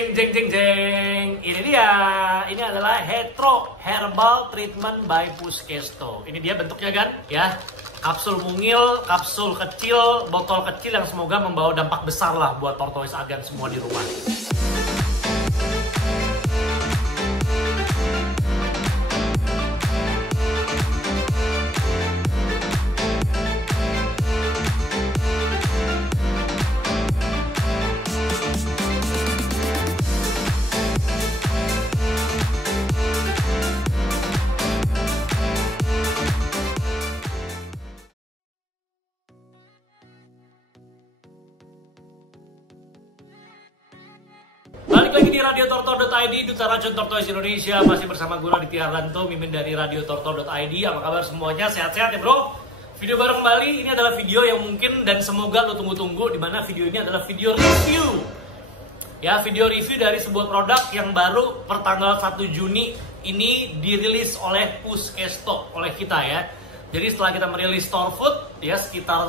Jeng jeng jeng jeng, ini dia. Ini adalah Hetro Herbal Treatment by Puskesto. Ini dia bentuknya kan, ya. Kapsul mungil, kapsul kecil, botol kecil yang semoga membawa dampak besar lah buat tortoise agan semua di rumah. Balik lagi di radiotorto.id, Duta Racun Tortoise Indonesia. Masih bersama gue Raditya Hartanto, mimin dari radiotorto.id. Apa kabar semuanya? Sehat-sehat ya bro? Video baru kembali, ini adalah video yang mungkin dan semoga lo tunggu-tunggu. Dimana video ini adalah video review. Ya, video review dari sebuah produk yang baru pertanggal 1 Juni ini dirilis oleh Puskesto, oleh kita ya. Jadi setelah kita merilis store food, ya sekitar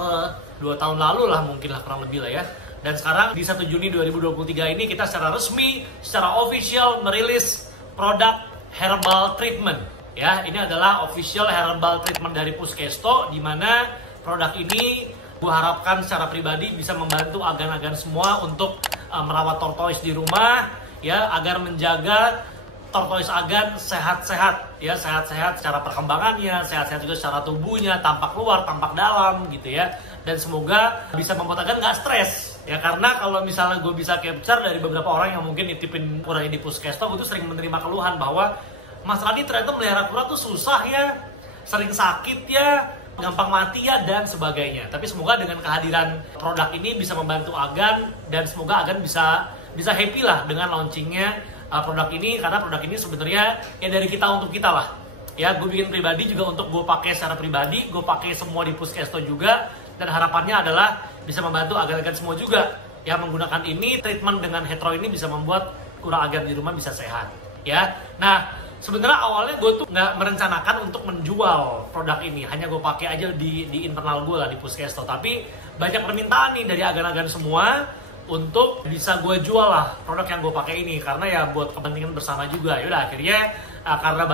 2 tahun lalu lah mungkin lah, kurang lebih lah ya. Dan sekarang di 1 Juni 2023 ini kita secara resmi, secara official merilis produk herbal treatment. Ya, ini adalah official herbal treatment dari Puskesto, di mana produk ini gue harapkan secara pribadi bisa membantu agan-agan semua untuk merawat tortoise di rumah, ya, agar menjaga tortoise agan sehat-sehat, ya, sehat-sehat secara perkembangannya, sehat-sehat juga secara tubuhnya, tampak luar, tampak dalam, gitu ya. Dan semoga bisa membuat agan nggak stres. Ya, karena kalau misalnya gue bisa capture dari beberapa orang yang mungkin nitipin kurangnya di Puskesto, gue tuh sering menerima keluhan bahwa Mas Radi ternyata melihara kura tuh susah ya, sering sakit ya, gampang mati ya, dan sebagainya. Tapi semoga dengan kehadiran produk ini bisa membantu agan, dan semoga agan bisa happy lah dengan launchingnya produk ini, karena produk ini sebenarnya ya dari kita untuk kita lah. Ya, gue bikin pribadi juga untuk gue pakai secara pribadi, gue pakai semua di Puskesto juga, dan harapannya adalah bisa membantu agan-agan semua juga. Ya, menggunakan ini, treatment dengan Hetro ini bisa membuat kura agan di rumah bisa sehat. Ya, nah sebenarnya awalnya gue tuh nggak merencanakan untuk menjual produk ini, hanya gue pakai aja di internal gue lah di Puskesto. Tapi banyak permintaan nih dari agan-agan semua untuk bisa gue jual lah produk yang gue pakai ini, karena ya buat kepentingan bersama juga. Yaudah, akhirnya karena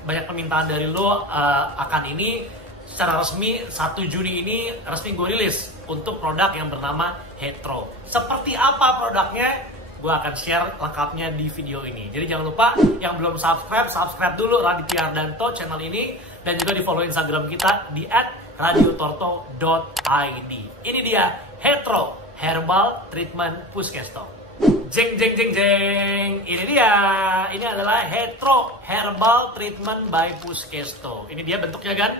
banyak permintaan dari lo akan ini, secara resmi 1 Juni ini resmi gue rilis untuk produk yang bernama Hetro. Seperti apa produknya? Gue akan share lengkapnya di video ini. Jadi jangan lupa yang belum subscribe dulu Raditya Hartanto channel ini, dan juga di follow Instagram kita di @radiotorto.id. Ini dia Hetro Herbal Treatment Puskesto. Jeng jeng jeng jeng, ini dia. Ini adalah Hetro Herbal Treatment by Puskesto. Ini dia bentuknya kan,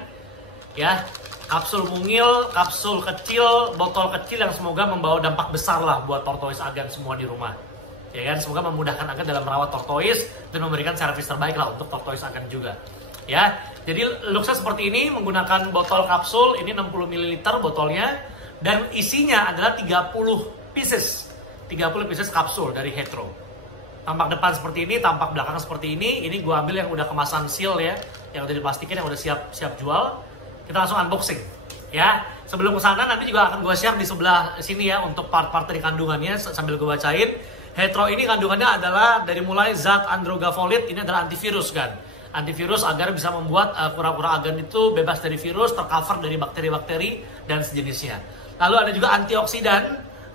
ya. Kapsul mungil, kapsul kecil, botol kecil yang semoga membawa dampak besar lah buat tortoise agan semua di rumah. Ya kan, semoga memudahkan agan dalam merawat tortoise dan memberikan servis terbaik lah untuk tortoise agan juga. Ya, jadi looksnya seperti ini, menggunakan botol kapsul, ini 60 ml botolnya, dan isinya adalah 30 pieces kapsul dari Hetro. Tampak depan seperti ini, tampak belakang seperti ini. Ini gue ambil yang udah kemasan seal ya, yang udah diplastikin, yang udah siap jual. Kita langsung unboxing ya. Sebelum kesana nanti juga akan gue share di sebelah sini ya untuk part-part dari kandungannya sambil gue bacain. Hetro ini kandungannya adalah dari mulai zat androgafolid, ini adalah antivirus kan. Antivirus agar bisa membuat kura-kura agan itu bebas dari virus, tercover dari bakteri-bakteri dan sejenisnya. Lalu ada juga antioksidan,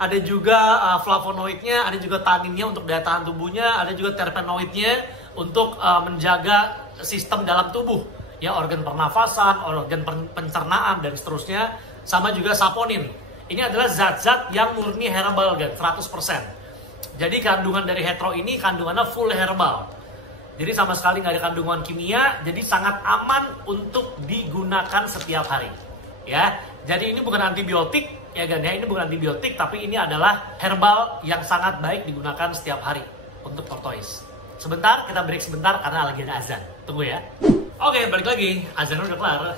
ada juga flavonoidnya, ada juga taninnya untuk daya tahan tubuhnya, ada juga terpenoidnya untuk menjaga sistem dalam tubuh. Ya, organ pernafasan, organ pencernaan, dan seterusnya. Sama juga saponin. Ini adalah zat-zat yang murni herbal, kan, 100%. Jadi kandungan dari Hetro ini kandungannya full herbal. Jadi sama sekali nggak ada kandungan kimia, jadi sangat aman untuk digunakan setiap hari. Ya, jadi ini bukan antibiotik, ya kan ya, ini bukan antibiotik, tapi ini adalah herbal yang sangat baik digunakan setiap hari untuk tortoise. Sebentar, kita break sebentar karena lagi ada azan. Tunggu ya. Oke, balik lagi. Azan udah kelar.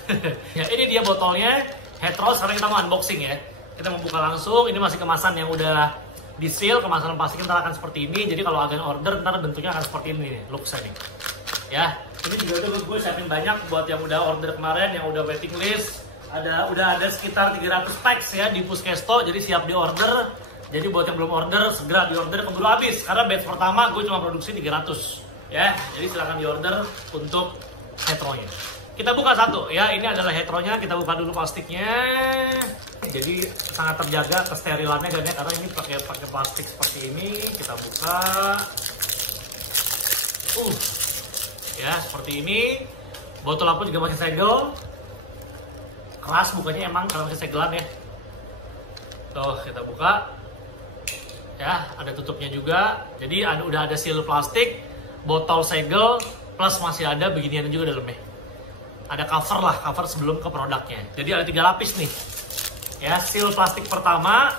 Ya, ini dia botolnya Hetro. Sekarang kita mau unboxing ya. Kita mau buka langsung. Ini masih kemasan yang udah di seal. Kemasan plastik ntar akan seperti ini. Jadi kalau agan order ntar bentuknya akan seperti ini nih, looks-nya nih. Ya, ini juga tuh gue siapin banyak buat yang udah order kemarin, yang udah waiting list. Udah ada sekitar 300 packs ya di Puskesto. Jadi siap di order. Jadi buat yang belum order, segera di order, keburu habis. Karena batch pertama gue cuma produksi 300 ya. Jadi silahkan di order untuk heteronya. Kita buka satu ya, ini adalah heteronya, kita buka dulu plastiknya. Jadi sangat terjaga kesterilannya kan ya, karena ini pakai plastik seperti ini. Kita buka. Ya, seperti ini. Botol lampu juga masih segel. Keras bukanya emang karena masih segelan ya. Tuh, kita buka. Ya, ada tutupnya juga. Jadi udah ada seal plastik, botol segel, plus masih ada beginian juga dalamnya. Ada cover lah, cover sebelum ke produknya. Jadi ada 3 lapis nih. Ya, seal plastik pertama,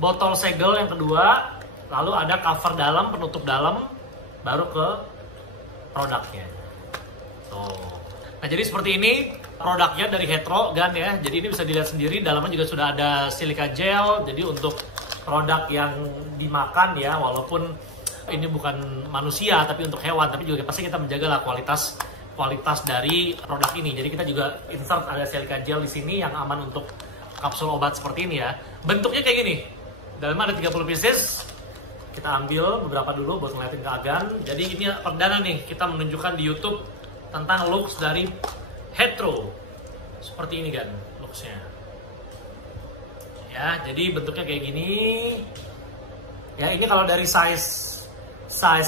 botol segel yang kedua, lalu ada cover dalam, penutup dalam, baru ke produknya. Tuh. Nah, jadi seperti ini produknya dari Hetero Gun ya. Jadi ini bisa dilihat sendiri, dalamnya juga sudah ada silika gel. Jadi untuk produk yang dimakan ya, walaupun ini bukan manusia tapi untuk hewan, tapi juga pasti kita menjaga lah kualitas dari produk ini. Jadi kita juga insert ada silika gel di sini yang aman untuk kapsul obat seperti ini ya. Bentuknya kayak gini. Dalamnya ada 30 pieces. Kita ambil beberapa dulu buat ngeliatin ke Agan. Jadi ini perdana nih kita menunjukkan di YouTube tentang looks dari Hetero. Seperti ini kan looksnya. Ya, jadi bentuknya kayak gini. Ya, ini kalau dari size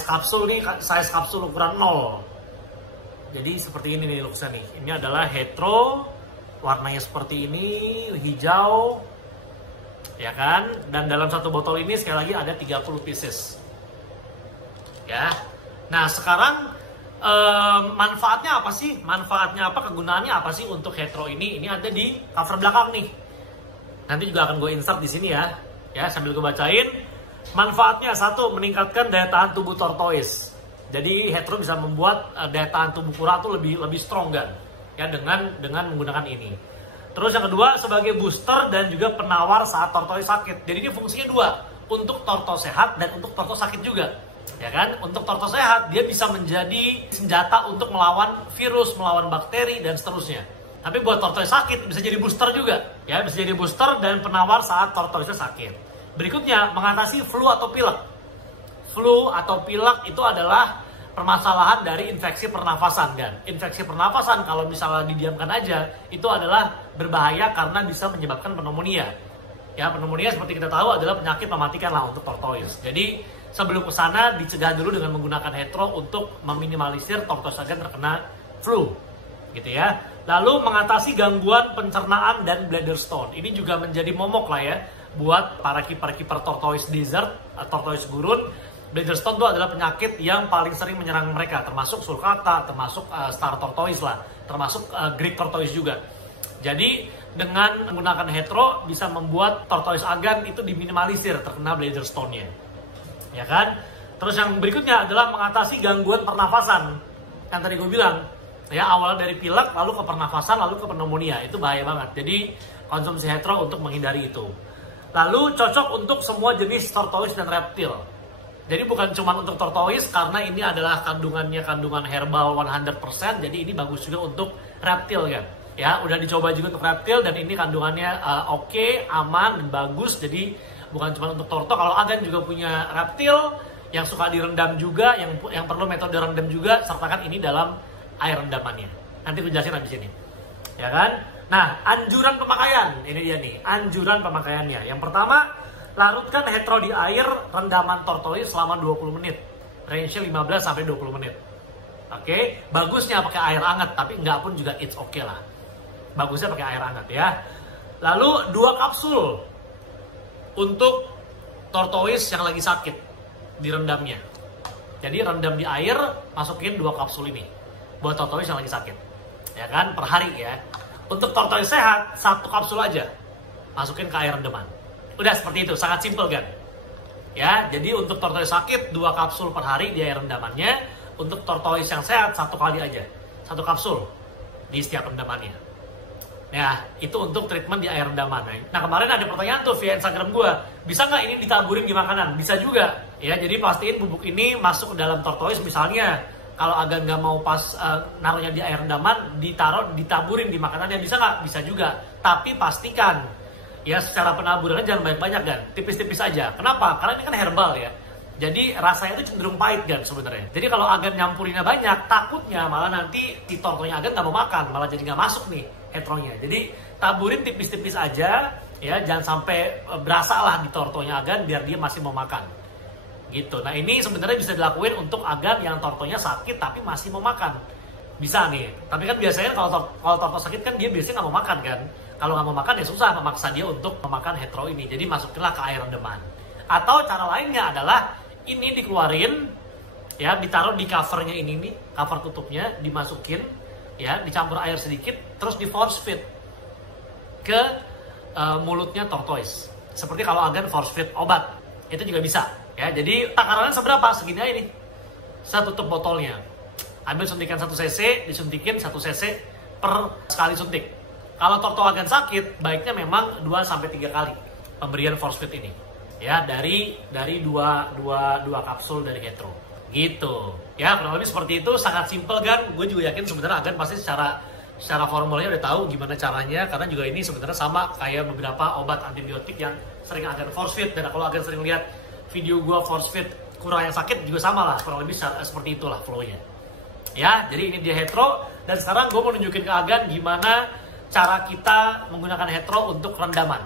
kapsul nih, size kapsul ukuran 0. Jadi seperti ini nih looksnya nih. Ini adalah Hetero, warnanya seperti ini, hijau, ya kan? Dan dalam satu botol ini sekali lagi ada 30 pieces. Ya. Nah sekarang manfaatnya apa sih? Manfaatnya apa? Kegunaannya apa sih untuk Hetero ini? Ini ada di cover belakang nih. Nanti juga akan gue insert di sini ya. Ya, sambil gue bacain. Manfaatnya satu, meningkatkan daya tahan tubuh tortoise. Jadi Hetero bisa membuat daya tahan tubuh kura itu lebih strong kan, ya dengan menggunakan ini. Terus yang kedua sebagai booster dan juga penawar saat tortoise sakit. Jadi ini fungsinya dua, untuk tortoise sehat dan untuk tortoise sakit juga, ya kan? Untuk tortoise sehat dia bisa menjadi senjata untuk melawan virus, melawan bakteri dan seterusnya. Tapi buat tortoise sakit bisa jadi booster juga, ya bisa jadi booster dan penawar saat tortoise sakit. Berikutnya mengatasi flu atau pilek. Flu atau pilek itu adalah permasalahan dari infeksi pernafasan kan. Infeksi pernafasan kalau misalnya didiamkan aja itu adalah berbahaya karena bisa menyebabkan pneumonia. Ya, pneumonia seperti kita tahu adalah penyakit mematikan lah untuk tortoise. Jadi sebelum ke sana dicegah dulu dengan menggunakan Hetero untuk meminimalisir tortoise agar terkena flu. Gitu ya. Lalu mengatasi gangguan pencernaan dan bladder stone. Ini juga menjadi momok lah ya buat para kiper-kiper tortoise desert, tortoise gurun. Bladder stone itu adalah penyakit yang paling sering menyerang mereka, termasuk sulcata, termasuk star tortoise lah, termasuk Greek tortoise juga. Jadi dengan menggunakan Hetero bisa membuat tortoise agan itu diminimalisir terkena bladder stone-nya, ya kan? Terus yang berikutnya adalah mengatasi gangguan pernafasan. Yang tadi gue bilang, ya awal dari pilek, lalu ke pernafasan, lalu ke pneumonia, itu bahaya banget. Jadi konsumsi Hetero untuk menghindari itu. Lalu cocok untuk semua jenis tortoise dan reptil. Jadi bukan cuma untuk tortoise karena ini adalah kandungan herbal 100%. Jadi ini bagus juga untuk reptil kan. Ya, udah dicoba juga untuk reptil dan ini kandungannya oke, aman dan bagus. Jadi bukan cuma untuk torto. Kalau Agan juga punya reptil yang suka direndam juga, yang perlu metode rendam juga, sertakan ini dalam air rendamannya. Nanti gue jelasin habis ini. Ya kan? Nah, anjuran pemakaian. Ini dia nih, anjuran pemakaiannya. Yang pertama, larutkan Hetero di air rendaman tortoise selama 20 menit. Range-nya 15 sampai 20 menit. Oke, bagusnya pakai air hangat, tapi enggak pun juga it's okay lah. Bagusnya pakai air hangat ya. Lalu 2 kapsul untuk tortoise yang lagi sakit direndamnya. Jadi rendam di air, masukin 2 kapsul ini buat tortoise yang lagi sakit. Ya kan, per hari ya. Untuk tortoise sehat, 1 kapsul aja masukin ke air rendaman. Udah seperti itu, sangat simpel kan? Ya, jadi untuk tortoise sakit 2 kapsul per hari di air rendamannya. Untuk tortoise yang sehat 1 kali aja, 1 kapsul di setiap rendamannya. Nah, itu untuk treatment di air rendaman. Nah, kemarin ada pertanyaan tuh via Instagram gue, bisa nggak ini ditaburin di makanan? Bisa juga. Ya, jadi pastiin bubuk ini masuk ke dalam tortoise misalnya. Kalau Agan nggak mau pas naruhnya di air rendaman, ditaburin di makanannya, bisa nggak? Bisa juga. Tapi pastikan ya secara penaburannya jangan banyak-banyak kan, tipis-tipis aja. Kenapa? Karena ini kan herbal ya. Jadi rasanya itu cenderung pahit kan sebenarnya. Jadi kalau agan nyampurinnya banyak, takutnya malah nanti si tortonya agan nggak mau makan, malah jadi nggak masuk nih heteronya. Jadi taburin tipis-tipis aja, ya jangan sampai berasa lah di tortonya agan biar dia masih mau makan. Gitu. Nah ini sebenarnya bisa dilakuin untuk agan yang tortonya sakit tapi masih mau makan. Bisa nih. Tapi kan biasanya kalau torto sakit kan dia biasanya nggak mau makan kan. Kalau nggak mau makan ya susah memaksa dia untuk memakan hetero ini. Jadi masukinlah ke air rendaman. Atau cara lainnya adalah ini dikeluarin, ya ditaruh di covernya ini nih, cover tutupnya, dimasukin, ya dicampur air sedikit, terus di force feed ke mulutnya tortoise. Seperti kalau agan force feed obat, itu juga bisa. Ya, jadi takarannya seberapa? Segini aja nih. Saya tutup botolnya. Ambil suntikan 1 cc, disuntikin 1 cc per sekali suntik. Kalau torto agan sakit, baiknya memang 2-3 kali pemberian force feed ini. Ya, dari dua kapsul dari hetero. Gitu. Ya, kurang lebih seperti itu, sangat simpel kan. Gue juga yakin sebenarnya agan pasti secara formulanya udah tahu gimana caranya, karena juga ini sebenarnya sama kayak beberapa obat antibiotik yang sering agan force feed. Dan kalau agan sering lihat video gue force feed kura yang sakit juga sama lah, kurang lebih seperti itulah flow-nya. Ya, jadi ini dia hetero, dan sekarang gue mau nunjukin ke agan gimana cara kita menggunakan hetero untuk rendaman.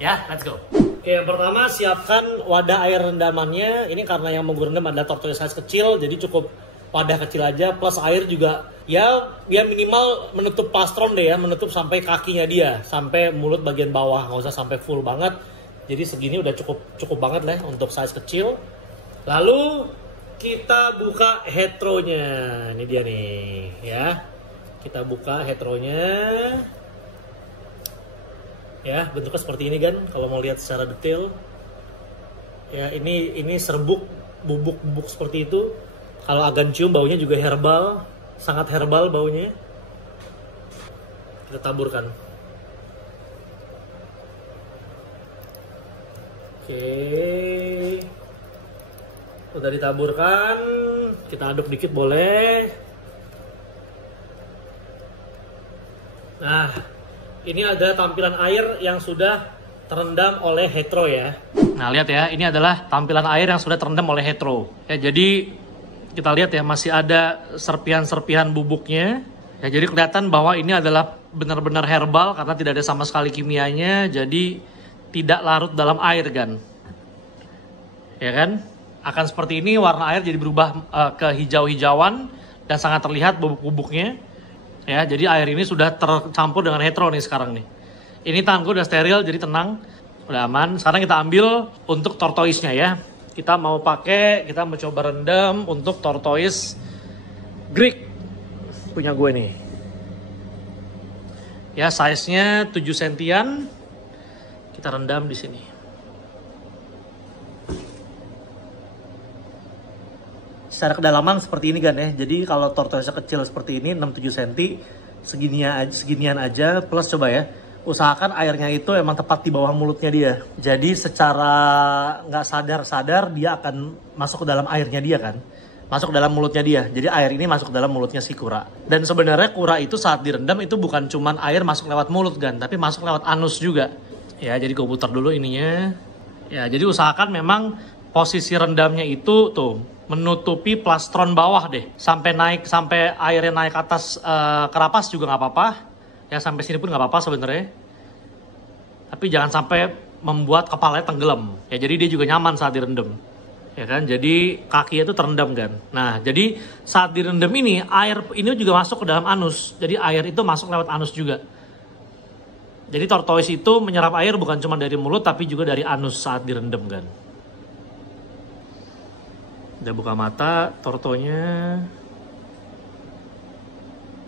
Ya, let's go. Oke, yang pertama siapkan wadah air rendamannya. Ini karena yang mau gue rendam adalah tortoise size kecil, jadi cukup wadah kecil aja, plus air juga ya minimal menutup plastron deh ya, menutup sampai kakinya dia, sampai mulut bagian bawah, nggak usah sampai full banget. Jadi segini udah cukup banget lah untuk size kecil. Lalu kita buka heteronya. Ini dia nih ya. Kita buka heteronya. Ya, bentuknya seperti ini kan kalau mau lihat secara detail. Ya, ini serbuk bubuk seperti itu. Kalau agan cium baunya juga herbal, sangat herbal baunya. Kita taburkan. Oke. Udah ditaburkan, kita aduk dikit boleh. Nah, ini ada tampilan air yang sudah terendam oleh hetero ya. Nah, lihat ya, ini adalah tampilan air yang sudah terendam oleh hetero. Ya, jadi kita lihat ya, masih ada serpihan-serpihan bubuknya. Ya, jadi kelihatan bahwa ini adalah benar-benar herbal karena tidak ada sama sekali kimianya, jadi tidak larut dalam air kan. Ya kan? Akan seperti ini, warna air jadi berubah ke hijau-hijauan dan sangat terlihat bubuk-bubuknya. Ya, jadi air ini sudah tercampur dengan hetero nih sekarang nih. Ini tanganku udah steril, jadi tenang, udah aman. Sekarang kita ambil untuk tortoise-nya ya. Kita mau coba rendam untuk tortoise Greek punya gue nih. Ya, size-nya 7 sentian. Kita rendam di sini. Secara kedalaman seperti ini kan ya. Jadi kalau tortoise kecil seperti ini 6-7 cm seginian aja, plus coba ya. Usahakan airnya itu emang tepat di bawah mulutnya dia. Jadi secara nggak sadar dia akan masuk ke dalam airnya dia kan. Masuk ke dalam mulutnya dia. Jadi air ini masuk ke dalam mulutnya si kura. Dan sebenarnya kura itu saat direndam itu bukan cuman air masuk lewat mulut kan, tapi masuk lewat anus juga. Ya, jadi gue putar dulu ininya. Ya, jadi usahakan memang posisi rendamnya itu tuh menutupi plastron bawah deh, sampai airnya naik ke atas kerapas juga nggak apa-apa, ya sampai sini pun nggak apa-apa sebenarnya. Tapi jangan sampai membuat kepalanya tenggelam, ya jadi dia juga nyaman saat direndam, ya kan. Jadi kakinya itu terendam kan. Nah, jadi saat direndam ini air ini juga masuk ke dalam anus, jadi air itu masuk lewat anus juga. Jadi tortoise itu menyerap air bukan cuma dari mulut tapi juga dari anus saat direndam kan. Udah buka mata tortonya.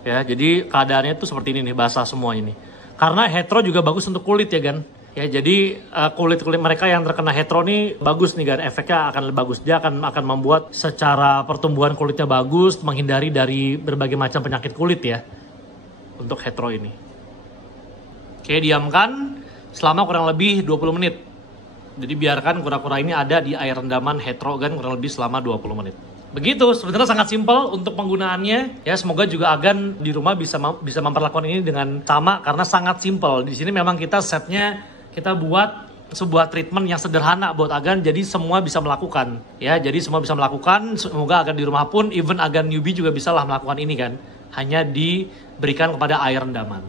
Ya, jadi keadaannya tuh seperti ini nih, basah semua ini. Karena hetero juga bagus untuk kulit ya kan. Ya, jadi kulit mereka yang terkena hetero nih bagus nih kan, efeknya akan lebih bagus. Dia akan membuat secara pertumbuhan kulitnya bagus, menghindari dari berbagai macam penyakit kulit ya. Untuk hetero ini. Oke, diamkan selama kurang lebih 20 menit. Jadi biarkan kura-kura ini ada di air rendaman hetero kan kurang lebih selama 20 menit. Begitu, sebenarnya sangat simpel untuk penggunaannya. Ya, semoga juga agan di rumah bisa memperlakukan ini dengan sama karena sangat simpel. Di sini memang kita setnya kita buat sebuah treatment yang sederhana buat agan, jadi semua bisa melakukan ya. Jadi semua bisa melakukan, semoga agan di rumah pun, even agan newbie juga bisa lah melakukan ini kan, hanya diberikan kepada air rendaman.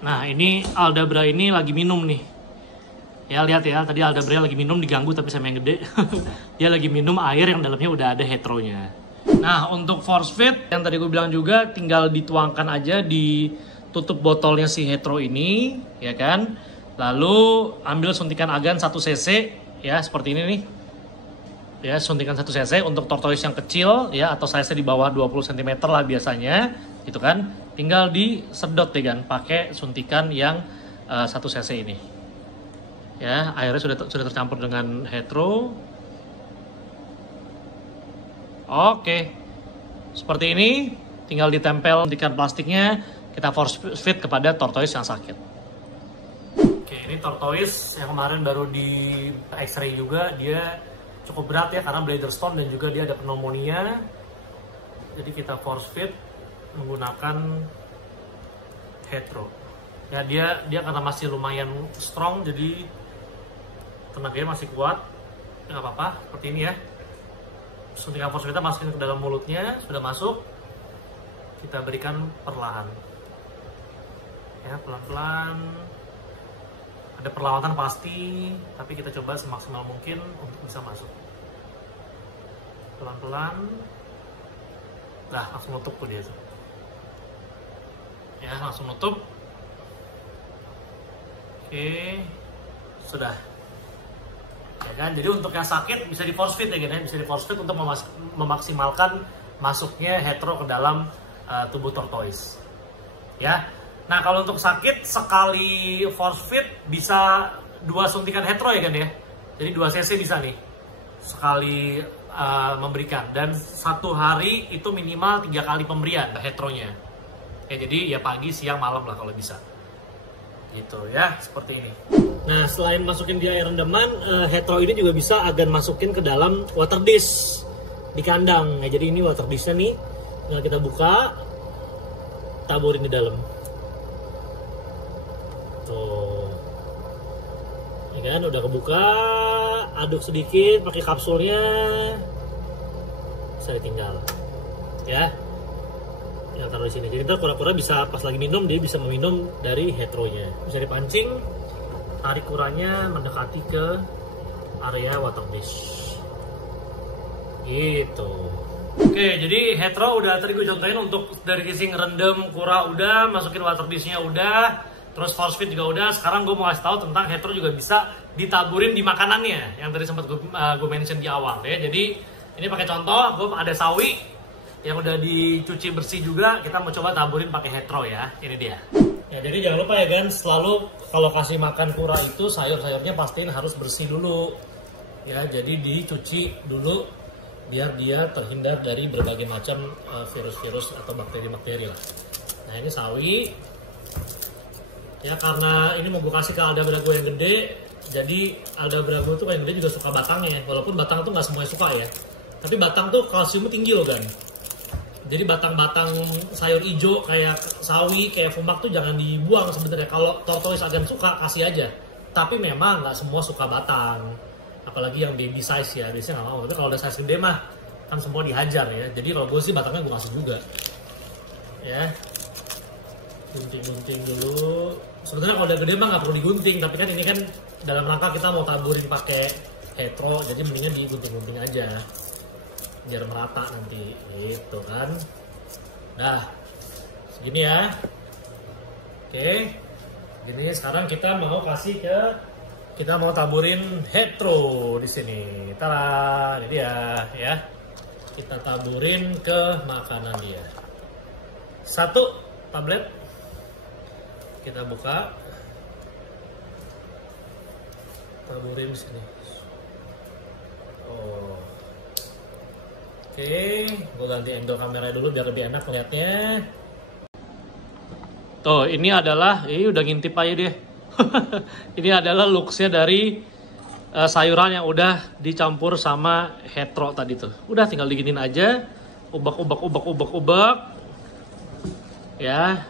Nah ini Aldabra ini lagi minum nih ya, lihat ya, tadi Aldabra lagi minum, diganggu tapi sama yang gede. Dia lagi minum air yang dalamnya udah ada heteronya. Nah untuk force feed yang tadi gue bilang juga, tinggal dituangkan aja di tutup botolnya si hetero ini ya kan. Lalu ambil suntikan agan 1 cc ya, seperti ini nih. Ya, suntikan 1 cc untuk tortoise yang kecil ya, atau size-nya di bawah 20 cm lah biasanya, gitu kan. Tinggal disedot ya kan, pakai suntikan yang 1 cc ini. Ya, airnya sudah tercampur dengan hetero. Oke. Seperti ini, tinggal ditempel suntikan plastiknya, kita force feed kepada tortoise yang sakit. Oke, ini tortoise yang kemarin baru di X-ray juga, dia cukup berat ya karena bladder stone dan juga dia ada pneumonia. Jadi kita force feed menggunakan hetero. Ya dia karena masih lumayan strong, jadi tenaganya masih kuat, nggak apa-apa. Seperti ini ya. Suntikan force feed kita masukin ke dalam mulutnya, sudah masuk. Kita berikan perlahan. Ya, pelan-pelan. Ada perlawatan pasti, tapi kita coba semaksimal mungkin untuk bisa masuk. Pelan-pelan. Nah, langsung nutup tuh dia tuh. Ya, langsung nutup. Oke. Sudah. Ya kan, jadi untuk yang sakit bisa di force feed ya kan, bisa di force feed untuk memaksimalkan masuknya hetero ke dalam tubuh tortoise. Ya. Nah kalau untuk sakit, sekali force feed bisa 2 suntikan hetero ya kan ya. Jadi 2 cc bisa nih sekali memberikan. Dan 1 hari itu minimal 3 kali pemberian heteronya. Ya jadi ya pagi, siang, malam lah kalau bisa. Gitu ya, seperti ini. Nah selain masukin di air rendaman, hetero ini juga bisa agan masukin ke dalam water dish di kandang. Nah, jadi ini water dishnya nih, tinggal kita buka, taburin di dalam. Tuh, ini kan udah kebuka, aduk sedikit pakai kapsulnya, bisa ditinggal, ya. Yang taruh di sini. Jadi ntar kura-kura bisa pas lagi minum dia bisa meminum dari heteronya. Bisa dipancing, tarik kuranya mendekati ke area water dish. Gitu. Oke, jadi hetero udah tadi gue contohin untuk dari sisi ngerendam kura udah, masukin water dishnya udah. Terus force feed juga udah. Sekarang gue mau kasih tahu tentang hetero juga bisa ditaburin di makanannya yang tadi sempat gue mention di awal ya. Jadi ini pakai contoh, gue ada sawi yang udah dicuci bersih juga, kita mau coba taburin pakai hetero ya. Ini dia. Ya jadi jangan lupa ya kan, selalu kalau kasih makan kura itu sayur-sayurnya pastiin harus bersih dulu. Ya jadi dicuci dulu biar dia terhindar dari berbagai macam virus-virus atau bakteri-bakteri lah. Nah ini sawi. Ya karena ini mau gue kasih ke Aldabra gue yang gede, jadi Aldabra gue tuh yang gede juga suka batangnya, walaupun batang tuh nggak semuanya suka ya. Tapi batang tuh kalsiumnya tinggi loh kan. Jadi batang-batang sayur hijau kayak sawi, kayak fumbak tuh jangan dibuang sebenarnya. Kalau tortoise agan suka kasih aja. Tapi memang nggak semua suka batang, apalagi yang baby size ya, biasanya nggak mau. Tapi kalau udah size gede mah kan semua dihajar ya. Jadi kalau gue sih batangnya gue kasih juga. Ya. Gunting-gunting dulu. Sebenarnya kalau udah gede mah nggak perlu digunting, tapi kan ini kan dalam rangka kita mau taburin pakai hetero, jadi mendingan digunting-gunting aja biar merata nanti, gitu kan. Nah, segini ya. Oke, gini sekarang kita mau taburin hetero di sini. Tara, ini dia ya. Kita taburin ke makanan dia. 1 tablet. Kita buka, taburin sini. Oh, oke, gue ganti angle kamera dulu biar lebih enak melihatnya. Tuh, ini adalah, udah ngintip aja deh. Ini adalah looksnya dari sayuran yang udah dicampur sama hetero tadi tuh. Udah tinggal diginin aja, ubak. Ya.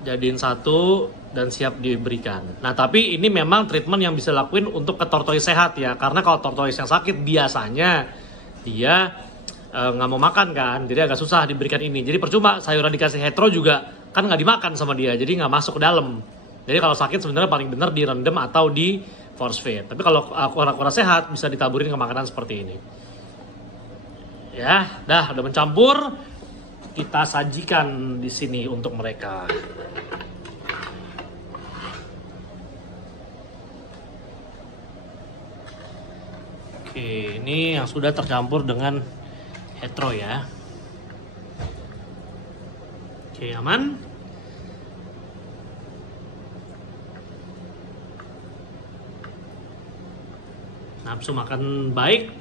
Jadiin 1, dan siap diberikan. Nah, tapi ini memang treatment yang bisa lakuin untuk ke tortoise sehat ya. Karena kalau tortoise yang sakit biasanya dia nggak mau makan kan, jadi agak susah diberikan ini. Jadi percuma sayuran dikasih hetero juga kan nggak dimakan sama dia, jadi nggak masuk ke dalam. Jadi kalau sakit sebenarnya paling benar direndam atau di force feed. Tapi kalau kura-kura sehat bisa ditaburin ke makanan seperti ini. Ya, udah mencampur. Kita sajikan di sini untuk mereka. Oke, ini yang sudah tercampur dengan hetero ya. Oke, aman. Nafsu makan baik.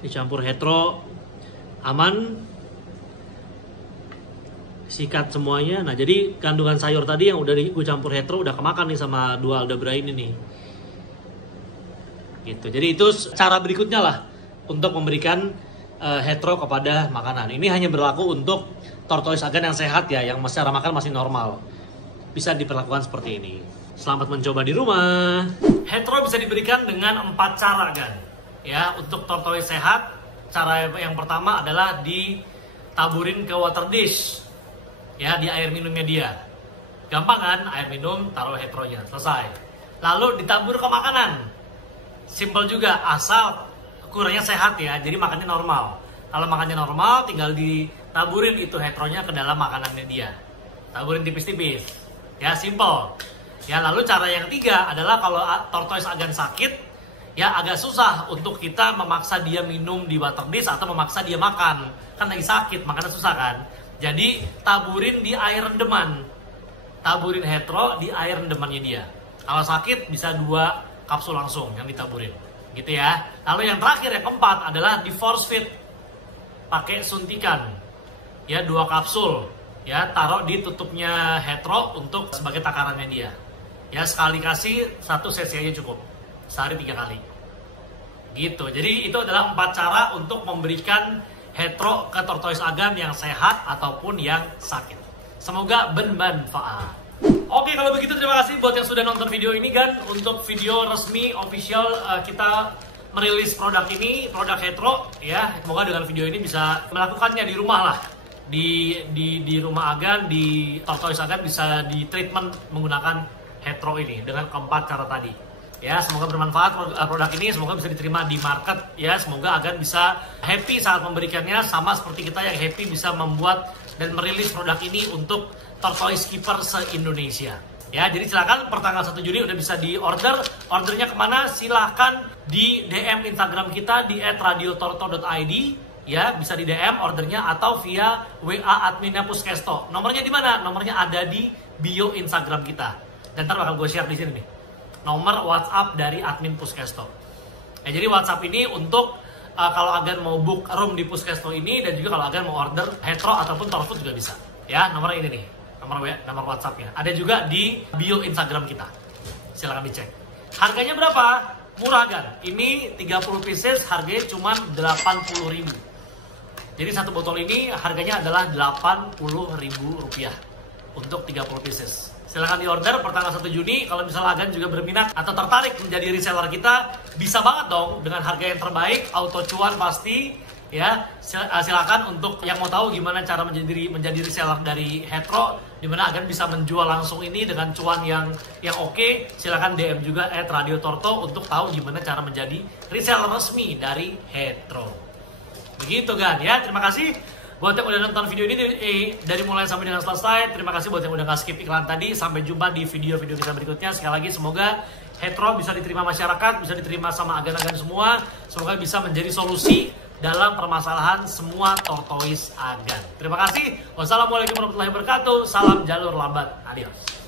Dicampur hetero aman. Sikat semuanya. Nah, jadi kandungan sayur tadi yang udah gue campur hetero udah kemakan nih sama dua aldabra ini nih. Gitu. Jadi itu cara berikutnya lah untuk memberikan hetero kepada makanan. Ini hanya berlaku untuk tortoise agan yang sehat ya, yang secara makan masih normal. Bisa diperlakukan seperti ini. Selamat mencoba di rumah. Hetero bisa diberikan dengan 4 cara kan. Ya, untuk tortoise sehat, cara yang pertama adalah ditaburin ke water dish. Ya, di air minumnya dia. Gampang kan? Air minum, taruh heteronya, selesai. Lalu ditabur ke makanan. Simple juga, asal kurangnya sehat ya, jadi makannya normal. Kalau makannya normal, tinggal ditaburin itu heteronya ke dalam makanannya dia. Taburin tipis-tipis. Ya, simple. Ya, lalu cara yang ketiga adalah kalau tortoise agan sakit, ya agak susah untuk kita memaksa dia minum di water dish atau memaksa dia makan. Kan lagi sakit, makannya susah kan. Jadi taburin di air rendeman. Taburin hetero di air rendemannya dia. Kalau sakit bisa 2 kapsul langsung yang ditaburin. Gitu ya. Lalu yang terakhir, yang keempat adalah di force feed. Pakai suntikan. Ya, 2 kapsul. Ya, taruh di tutupnya hetero untuk sebagai takarannya dia. Ya, sekali kasih 1 sesi aja cukup. Sehari 3 kali. Gitu. Jadi itu adalah 4 cara untuk memberikan hetero ke tortoise agan yang sehat ataupun yang sakit. Semoga bermanfaat. Oke, kalau begitu terima kasih buat yang sudah nonton video ini kan. Untuk video resmi official kita merilis produk ini, produk hetero ya. Semoga dengan video ini bisa melakukannya di rumah lah. Di rumah agan, di tortoise agan bisa di treatment menggunakan hetero ini dengan keempat cara tadi. Ya, semoga bermanfaat produk ini, semoga bisa diterima di market ya. Semoga agan bisa happy saat memberikannya, sama seperti kita yang happy bisa membuat dan merilis produk ini untuk tortoise keeper se-Indonesia. Ya, jadi silakan per tanggal 1 Juni udah bisa di-order. Ordernya kemana? Silakan di DM Instagram kita di @radiotorto.id. Ya, bisa di DM ordernya atau via WA adminnya Puskesto. Nomornya di mana? Nomornya ada di bio Instagram kita. Dan ntar bakal gue share di sini nih. Nomor WhatsApp dari admin Puskesto. Ya, jadi WhatsApp ini untuk kalau agan mau book room di Puskesto ini, dan juga kalau agan mau order hetero ataupun torfood juga bisa. Ya, nomornya ini nih. Nomor WhatsAppnya. Ada juga di bio Instagram kita. Silahkan dicek. Harganya berapa? Murah kan? Ini 30 pieces harganya cuma 80.000. Jadi satu botol ini harganya adalah Rp80.000 untuk 30 pieces. Silahkan di order per tanggal 1 Juni. Kalau misalnya agan juga berminat atau tertarik menjadi reseller kita, bisa banget dong dengan harga yang terbaik, auto cuan pasti. Ya, silakan untuk yang mau tahu gimana cara menjadi reseller dari hetero, dimana agan bisa menjual langsung ini dengan cuan yang oke. Silakan DM juga @radiotorto untuk tahu gimana cara menjadi reseller resmi dari hetero. Begitu kan ya. Terima kasih buat yang udah nonton video ini dari mulai sampai dengan selesai. Terima kasih buat yang udah nggak skip iklan tadi. Sampai jumpa di video-video kita berikutnya. Sekali lagi semoga hetero bisa diterima masyarakat, bisa diterima sama agan-agan semua. Semoga bisa menjadi solusi dalam permasalahan semua tortoise agan. Terima kasih. Wassalamualaikum warahmatullahi wabarakatuh. Salam jalur lambat. Adios.